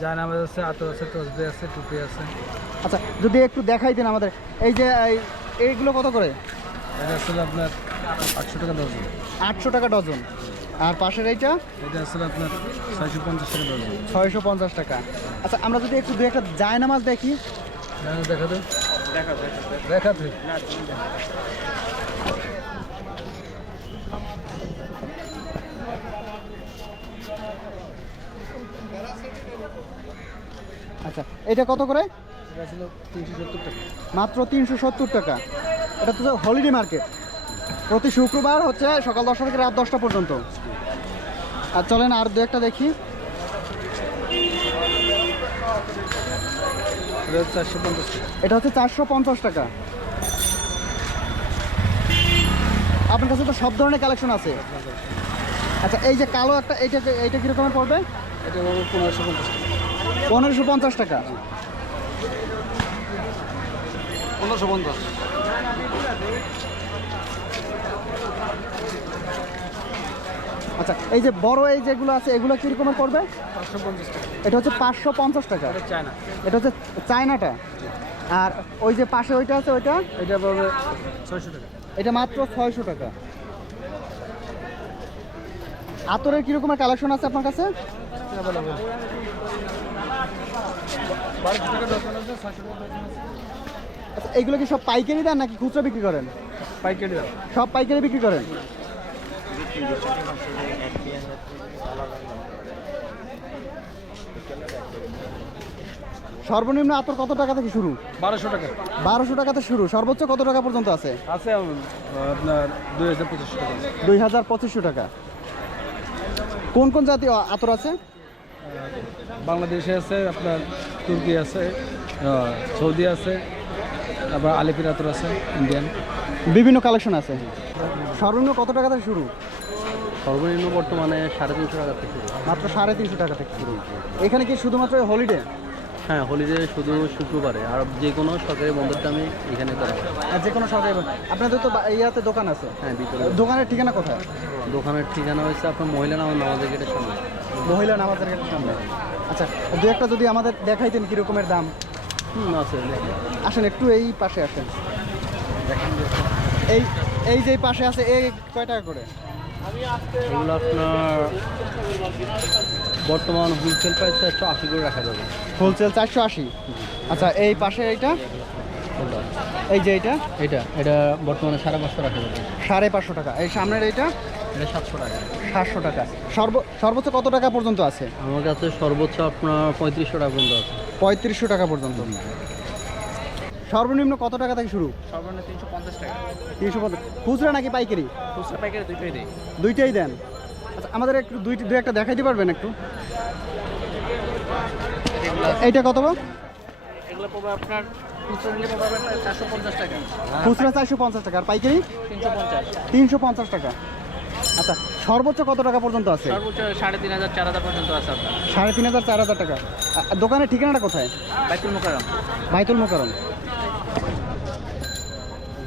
জায়নামাজ আছে আতর আছে তসবি আছে টুপি আছে। আচ্ছা যদি একটু দেখাই দেন আমাদের এই যে এই- এইগুলো কত করে? এটা আসলে আপনার আটশো টাকা দর্জন আটশো টাকা ডজন। আর পাশের এইটা? এটা আসলে আপনার ছয়শো পঞ্চাশ টাকা দর্জন ছয়শো পঞ্চাশ টাকা। আচ্ছা আমরা যদি একটু দু একটা জায়নামাজ দেখি। জায়নামাজ দেখা দেন। আচ্ছা এটা কত করে? মাত্র তিনশো সত্তর টাকা। এটা তো হলিডে মার্কেট প্রতি শুক্রবার হচ্ছে সকাল দশটা থেকে রাত দশটা পর্যন্ত। আর চলেন আর দু একটা দেখি। এটা হচ্ছে চারশো পঞ্চাশ টাকা। আপনার কাছে তো সব ধরনের কালেকশন আছে। আচ্ছা এই যে কালো একটা এইটা এইটা কীরকমের পড়বে? এটা পনেরোশো পঞ্চাশ টাকা। পনেরোশো পঞ্চাশ টাকা। পনেরোশো পঞ্চাশ। আচ্ছা এই যে বড় এই যেগুলো আছে এগুলো কীরকমের পড়বে? টাকা। এটা হচ্ছে পাঁচশো পঞ্চাশ টাকা। এটা হচ্ছে চায়নাটা। আর ওই যে পাশে ওইটা আছে ওইটা? এটা পাবে ছয়শো টাকা। এটা মাত্র ছয়শো টাকা। আতরের কীরকমের কালেকশন আছে আপনার কাছে? আচ্ছা এইগুলো কি সব পাইকারি দেন নাকি খুচরা বিক্রি করেন? পাইকারি দাম সব পাইকারি বিক্রি করেন? সর্বনিম্ন আতর কত টাকা থেকে শুরু? বারোশো টাকা। বারোশো টাকাতে শুরু। সর্বোচ্চ কত টাকা পর্যন্ত আছে? আছে আপনার দুই হাজার পঁচিশশো টাকা। দুই হাজার পঁচিশশো টাকা। কোন কোন জাতীয় আতর আছে? বাংলাদেশে আছে আপনার তুর্কি আছে সৌদি আছে তারপর আলিপির আতর আছে ইন্ডিয়ান। বিভিন্ন কালেকশন আছে। সর্বনিম্ন কত টাকা থেকে শুরু? সর্বনিম্ন বর্তমানে সাড়ে তিনশো টাকা থেকে শুরু। মাত্র সাড়ে তিনশো টাকা থেকে শুরু। এখানে কি শুধুমাত্র হলিডে হ্যাঁ হলিডে শুধু শুক্রবারে। আর যে কোনো সরকারি বন্ধের দামে এখানে করা আর যে কোনো সরকারি আপনাদের তো ইয়াতে দোকান আছে। হ্যাঁ ভিতরে। দোকানের ঠিকানা কোথায়? দোকানের ঠিকানা হচ্ছে আপনার মহিলা নাম নামাজের গেটের সামনে। মহিলা নামাজের গেটের সামনে। আচ্ছা দু একটা যদি আমাদের দেখাইতেন কীরকমের দাম? হুম আছে আসেন একটু এই পাশে আসেন। এই এই যে পাশে আছে এই কয় টাকা করে? এগুলো আপনার বর্তমান হোলসেল প্রাইস একশো আশি করে রাখা যাবে। হোলসেল চারশো আশি। আচ্ছা এই পাশে এইটা? এই যে এইটা এটা এটা বর্তমানে সাড়ে পাঁচশো যাবে সাড়ে পাঁচশো টাকা। এই সামনের এইটা? এটা সাতশো টাকা। সাতশো টাকা। সর্ব সর্বোচ্চ কত টাকা পর্যন্ত আছে? আমার কাছে সর্বোচ্চ আপনার পঁয়ত্রিশশো টাকা পর্যন্ত আছে। পঁয়ত্রিশশো টাকা পর্যন্ত। সর্বনিম্ন কত টাকা থেকে শুরু? সর্বনিম্ন তিনশো পঞ্চাশ টাকা। তিনশো পঞ্চাশ। খুচরা নাকি পাইকারি? খুচরা পাইকারি দুটোই দেয় দুইটাই দেন। আচ্ছা আমাদের একটু দুই দু একটা দেখাইতে পারবেন একটু? এইটা কত? এগুলো পড়বে আপনার খুচরা নিলে চারশো পঞ্চাশ টাকা। খুচরা চারশো পঞ্চাশ টাকা আর পাইকারি? তিনশো পঞ্চাশ। তিনশো পঞ্চাশ টাকা। আচ্ছা সর্বোচ্চ কত টাকা পর্যন্ত আছে? সর্বোচ্চ সাড়ে তিন হাজার চার হাজার পর্যন্ত আছে আপনার। সাড়ে তিন হাজার চার হাজার টাকা। আর দোকানের ঠিকানাটা কোথায়? বাইতুল মোকারম বাইতুল মোকারম